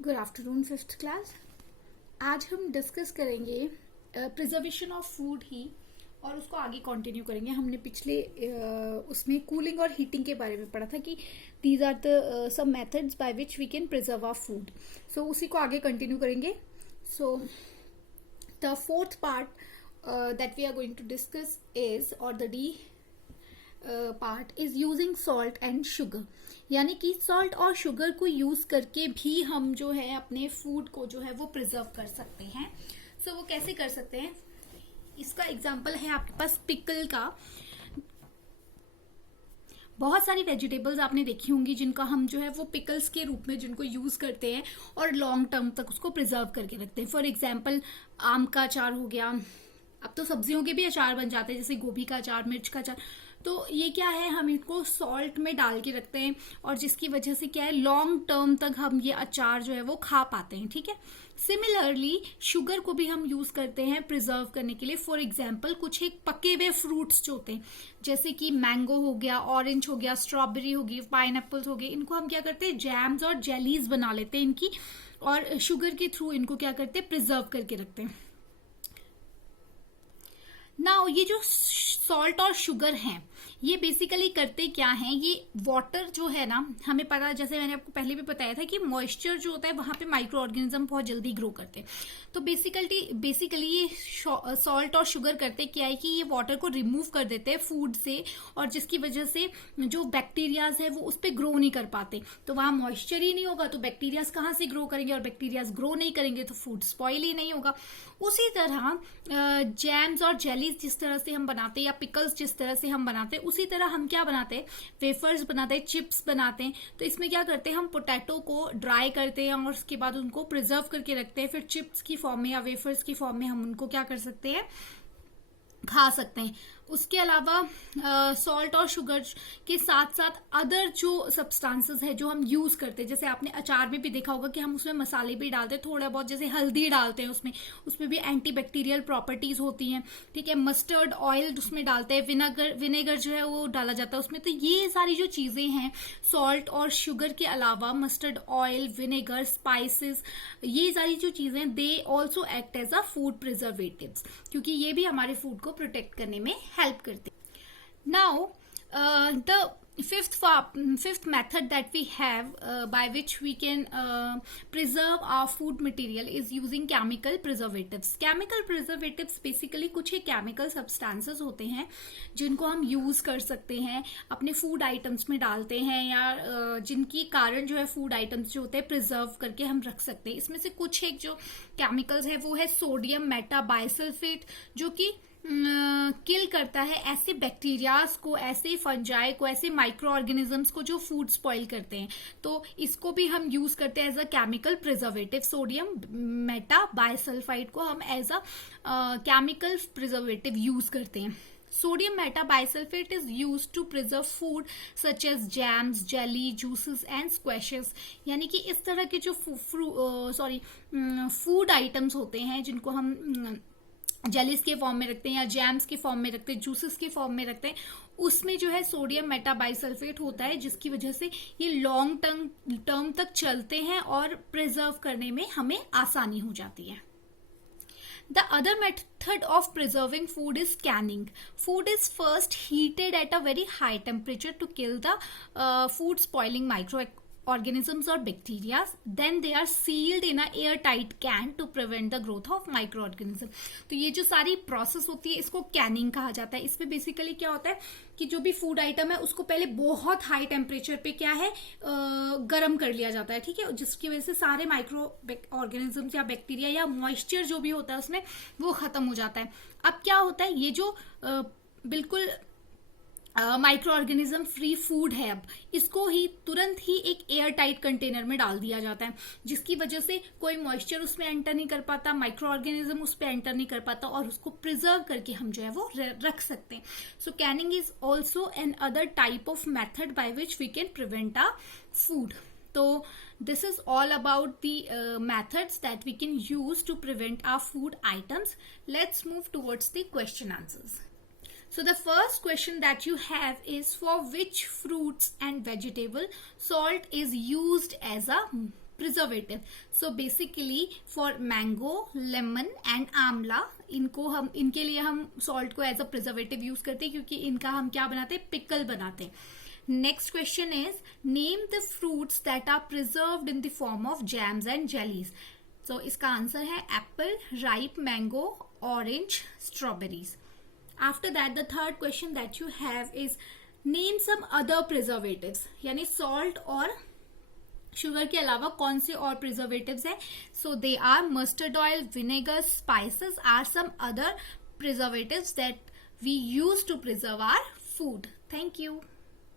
Good afternoon fifth class. आज हम discuss करेंगे प्रिजर्वेशन ऑफ फूड ही और उसको आगे कंटिन्यू करेंगे। हमने पिछले उसमें कूलिंग और हीटिंग के बारे में पढ़ा था कि these are the some methods by which we can preserve our food. So उसी को आगे कंटिन्यू करेंगे। So the fourth part that we are going to discuss is और the D part is using salt and sugar, यानी कि salt और sugar को use करके भी हम जो है अपने फूड को जो है वो प्रिजर्व कर सकते हैं। सो वो कैसे कर सकते हैं, इसका एग्जांपल है आपके पास पिकल का। बहुत सारी वेजिटेबल्स आपने देखी होंगी जिनका हम जो है वो पिकल्स के रूप में जिनको यूज करते हैं और लॉन्ग टर्म तक उसको प्रिजर्व करके रखते हैं। फॉर एग्जाम्पल आम का अचार हो गया, अब तो सब्जियों के भी अचार बन जाते हैं जैसे गोभी का अचार, मिर्च का अचार। तो ये क्या है, हम इसको सॉल्ट में डाल के रखते हैं और जिसकी वजह से क्या है लॉन्ग टर्म तक हम ये अचार जो है वो खा पाते हैं। ठीक है, सिमिलरली शुगर को भी हम यूज करते हैं प्रिजर्व करने के लिए। फॉर एग्जाम्पल कुछ एक पके हुए फ्रूट्स जो होते हैं जैसे कि मैंगो हो गया, ऑरेंज हो गया, स्ट्रॉबेरी हो गई, पाइनएप्पल्स हो गए, इनको हम क्या करते हैं जैम्स और जेलीज बना लेते हैं इनकी, और शुगर के थ्रू इनको क्या करते हैं प्रिजर्व करके रखते हैं। नाउ ये जो सॉल्ट और शुगर हैं ये बेसिकली करते क्या हैं, ये वाटर जो है ना, हमें पता है जैसे मैंने आपको पहले भी बताया था कि मॉइस्चर जो होता है वहां पे माइक्रो ऑर्गेनिज्म बहुत जल्दी ग्रो करते हैं। तो बेसिकली ये सॉल्ट और शुगर करते क्या है कि ये वाटर को रिमूव कर देते हैं फूड से, और जिसकी वजह से जो बैक्टीरियाज है वो उस पर ग्रो नहीं कर पाते। तो वहां मॉइस्चर ही नहीं होगा तो बैक्टीरियाज कहाँ से ग्रो करेंगे, और बैक्टीरियाज ग्रो नहीं करेंगे तो फूड स्पॉइल ही नहीं होगा। उसी तरह जैम्स और जेलीज जिस तरह से हम बनाते हैं या पिकल्स जिस तरह से हम बनाते हैं, उसी तरह हम क्या बनाते हैं, वेफर्स बनाते हैं, चिप्स बनाते हैं। तो इसमें क्या करते हैं, हम पोटैटो को ड्राई करते हैं और उसके बाद उनको प्रिजर्व करके रखते हैं, फिर चिप्स की फॉर्म में या वेफर्स की फॉर्म में हम उनको क्या कर सकते हैं, खा सकते हैं। उसके अलावा सॉल्ट और शुगर के साथ साथ अदर जो सब्सटेंसेस है जो हम यूज करते हैं, जैसे आपने अचार में भी देखा होगा कि हम उसमें मसाले भी डालते हैं थोड़ा बहुत, जैसे हल्दी डालते हैं उसमें भी एंटी बैक्टीरियल प्रॉपर्टीज होती हैं। ठीक है, मस्टर्ड ऑयल उसमें डालते हैं, विनेगर जो है वो डाला जाता है उसमें। तो ये सारी जो चीजें हैं सॉल्ट और शुगर के अलावा, मस्टर्ड ऑयल, विनेगर, स्पाइसेस, ये सारी जो चीजें they also act as a food preservatives, क्योंकि ये भी हमारे फूड को प्रोटेक्ट करने में हेल्प करते हैं। Now the fifth method that we have by which we can preserve our food material is using chemical preservatives. Chemical preservatives basically कुछ एक chemical substances होते हैं जिनको हम use कर सकते हैं, अपने food items में डालते हैं, या जिनकी कारण जो है food items जो होते हैं preserve करके हम रख सकते हैं। इसमें से कुछ एक जो chemicals है वो है सोडियम मेटाबाइसल्फेट, जो कि किल करता है ऐसे बैक्टीरियाज को, ऐसे फंजाई को, ऐसे माइक्रो ऑर्गेनिजम्स को जो फूड स्पॉइल करते हैं। तो इसको भी हम यूज करते हैं as a chemical preservative. Sodium metabisulphite को हम as a chemical preservative use करते हैं। Sodium metabisulfate is used to preserve food such as jams, jelly, juices and squashes. यानी कि इस तरह के जो फूड आइटम्स होते हैं जिनको हम जेलीज के फॉर्म में रखते हैं या जैम्स के फॉर्म में रखते हैं, जूसेस के फॉर्म में रखते हैं, उसमें जो है सोडियम मेटाबाइसल्फेट होता है, जिसकी वजह से ये लॉन्ग टर्म तक चलते हैं और प्रिजर्व करने में हमें आसानी हो जाती है। The other method of preserving food is canning. Food is first heated at a very high temperature to kill the food spoiling microorganisms or bacteria. Then they are sealed in a airtight can to prevent the growth of microorganisms. तो ये जो सारी process होती है इसको Canning कहा जाता है। इसमें बेसिकली क्या होता है कि जो भी फूड आइटम है उसको पहले बहुत हाई टेम्परेचर पे क्या है गर्म कर लिया जाता है। ठीक है, जिसकी वजह से सारे माइक्रो ऑर्गेनिजम्स या बैक्टीरिया या मॉइस्चर जो भी होता है उसमें वो खत्म हो जाता है। अब क्या होता है, ये जो बिल्कुल माइक्रो ऑर्गेनिज्म फ्री फूड है, अब इसको ही तुरंत ही एक एयर टाइट कंटेनर में डाल दिया जाता है, जिसकी वजह से कोई मॉइस्चर उसमें एंटर नहीं कर पाता, माइक्रो ऑर्गेनिज्म उस पर एंटर नहीं कर पाता, और उसको प्रिजर्व करके हम जो है वो रख सकते हैं। So canning is also another type of method by which we can prevent a food. तो this is all about the methods that we can use to prevent our food items. Let's move towards the question answers. So the first question that you have is, for which fruits and vegetable salt is used as a preservative. So basically for mango, lemon and आंवला, इनके लिए हम salt को as a preservative use करते हैं, क्योंकि इनका हम क्या बनाते हैं, पिकल बनाते हैं. Next question is name the fruits that are preserved in the form of jams and jellies. So इसका आंसर है apple, ripe mango, orange, strawberries. After that the third question that you have is name some other preservatives, यानी salt और sugar के अलावा कौन से और preservatives हैं. So they are mustard oil, vinegar, spices are some other preservatives that we use to preserve our food. Thank you.